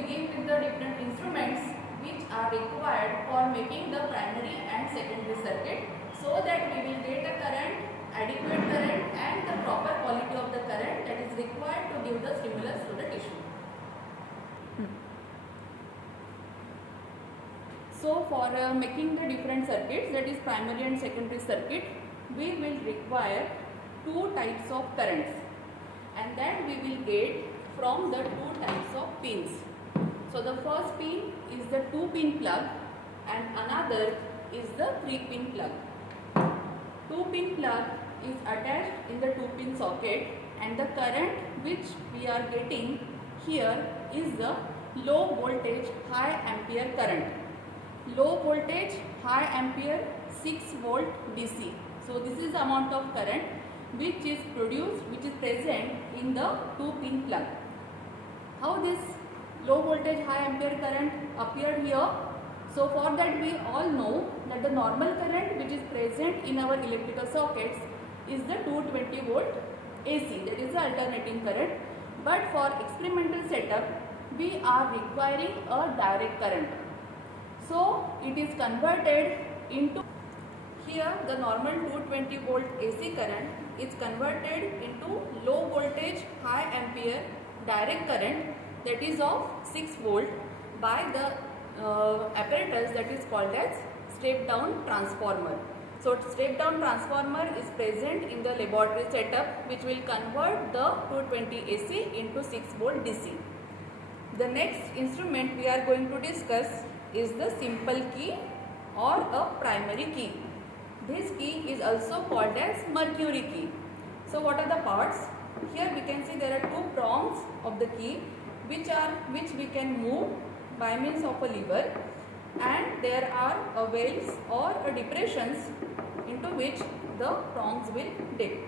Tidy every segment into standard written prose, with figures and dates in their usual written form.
begin with the different instruments which are required for making the primary and secondary circuit, so that we will get a current, adequate current and the proper quality of the current that is required to give the stimulus to the tissue. So for making the different circuits, that is primary and secondary circuit, we will require two types of currents, and that we will get from the two types of pins. So the first pin is the 2-pin plug and another is the 3-pin plug. 2-pin plug is attached in the 2-pin socket, and the current which we are getting here is the low voltage high ampere current. Low voltage high ampere 6 volt DC. So this is the amount of current which is present in the 2-pin plug. How this low voltage high ampere current appeared here? So for that we all know that the normal current which is present in our electrical sockets is the 220 volt AC, that is the alternating current. But for experimental setup we are requiring a direct current. So it is converted into, here the normal 220 volt AC current is converted into low voltage high ampere direct current, that is of 6 volt, by the apparatus that is called as step down transformer. So step down transformer is present in the laboratory setup, which will convert the 220 AC into 6 volt DC. The next instrument we are going to discuss is the simple key or a primary key. This key is also called as mercury key. So what are the parts? Here we can see there are two prongs of the key which we can move by means of a lever, and there are valves or depressions into which the prongs will dip.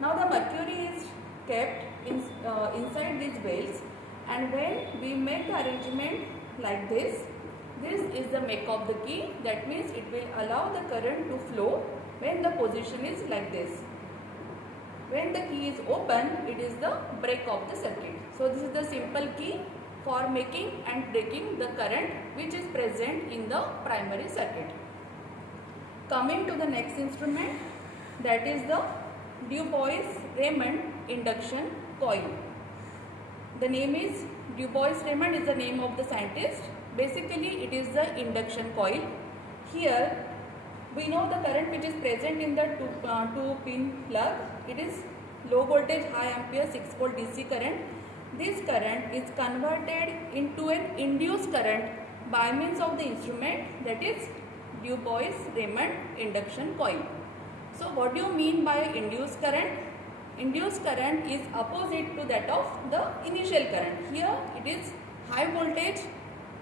Now the mercury is kept inside these valves, and when we make the arrangement like this is the make of the key. That means it will allow the current to flow when the position is like this. When the key is open, it is the break of the circuit. So this is the simple key for making and breaking the current which is present in the primary circuit. Coming to the next instrument, that is the Dubois-Reymond induction coil. The name is Dubois-Reymond is the name of the scientist. Basically it is the induction coil. Here we know the current which is present in the 2-pin plug. It is low voltage high ampere 6 volt DC current. This current is converted into an induced current by means of the instrument, that is Dubois-Reymond induction coil. So what do you mean by induced current? Induced current is opposite to that of the initial current. Here it is high voltage,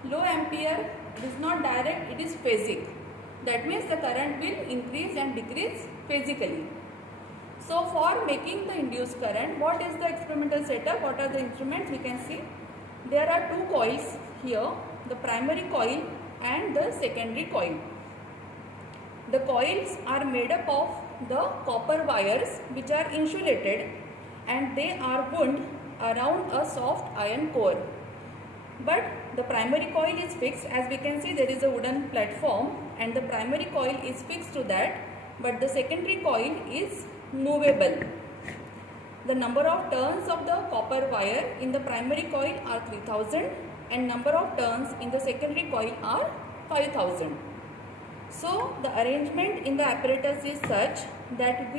low ampere, it is not direct, it is phasic. That means the current will increase and decrease physically. So for making the induced current, what is the experimental setup? What are the instruments? We can see there are two coils here, the primary coil and the secondary coil. The coils are made up of the copper wires which are insulated, and they are wound around a soft iron core. But the primary coil is fixed. As we can see, there is a wooden platform and the primary coil is fixed to that, but the secondary coil is movable. The number of turns of the copper wire in the primary coil are 3000 and number of turns in the secondary coil are 5000. So the arrangement in the apparatus is such that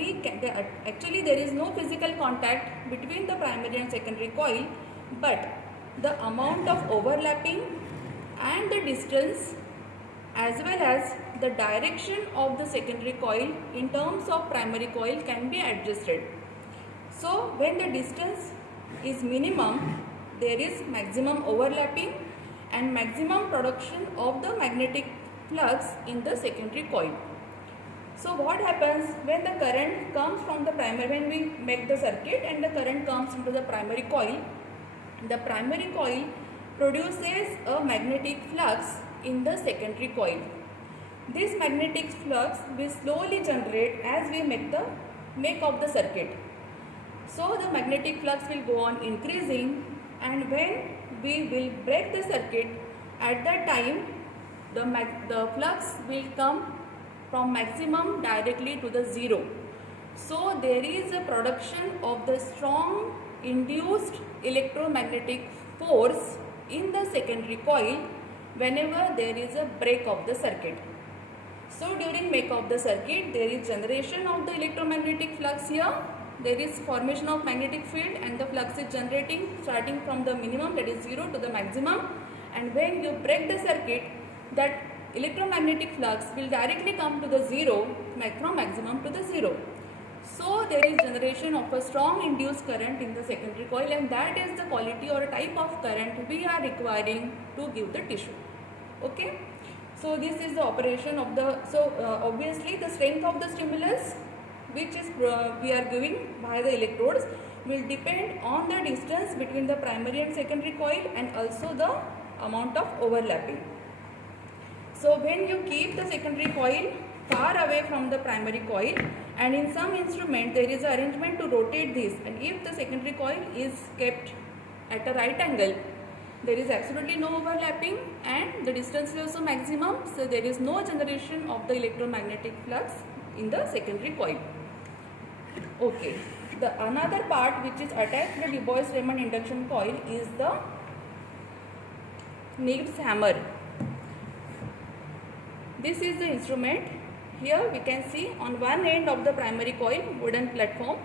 actually there is no physical contact between the primary and secondary coil, but the amount of overlapping and the distance as well as the direction of the secondary coil in terms of primary coil can be adjusted. So when the distance is minimum, there is maximum overlapping and maximum production of the magnetic flux in the secondary coil. So what happens when the current comes from the primary, when we make the circuit and the current comes into the primary coil, the primary coil produces a magnetic flux in the secondary coil. This magnetic flux will slowly generate as we make of the circuit. So the magnetic flux will go on increasing, and when we will break the circuit, at that time the flux will come from maximum directly to the zero. So there is a production of the strong induced electromagnetic force in the secondary coil whenever there is a break of the circuit. So during make of the circuit, there is generation of the electromagnetic flux here. There is formation of magnetic field and the flux is generating starting from the minimum, that is 0, to the maximum. And when you break the circuit, that electromagnetic flux will directly come to the 0 from maximum to the 0. So there is generation of a strong induced current in the secondary coil, and that is the quality or type of current we are requiring to give the tissue. Okay. So this is the operation of the, obviously the strength of the stimulus which is we are giving by the electrodes will depend on the distance between the primary and secondary coil and also the amount of overlapping. So when you keep the secondary coil far away from the primary coil, and in some instrument there is an arrangement to rotate this, and if the secondary coil is kept at a right angle, there is absolutely no overlapping and the distance is also maximum, so there is no generation of the electromagnetic flux in the secondary coil. Okay, the another part which is attached to the Du Bois-Reymond induction coil is the Neves hammer. This is the instrument. Here we can see on one end of the primary coil, wooden platform,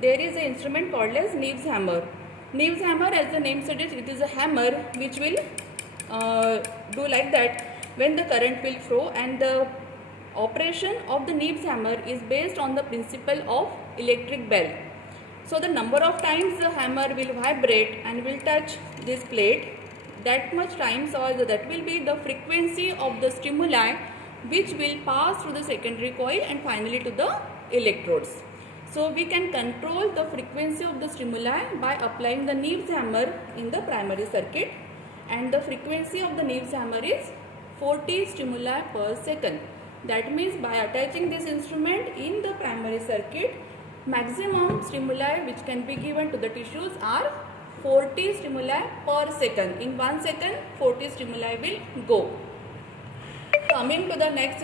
there is an instrument called as Neves hammer. Neves hammer, as the name suggests, it is a hammer which will do like that when the current will flow, and the operation of the Neves hammer is based on the principle of electric bell. So the number of times the hammer will vibrate and will touch this plate, that much times, or that will be the frequency of the stimuli which will pass through the secondary coil and finally to the electrodes. So we can control the frequency of the stimuli by applying the Neves hammer in the primary circuit, and the frequency of the Neves hammer is 40 stimuli per second. That means by attaching this instrument in the primary circuit, maximum stimuli which can be given to the tissues are 40 stimuli per second. In 1 second, 40 stimuli will go. Coming to the next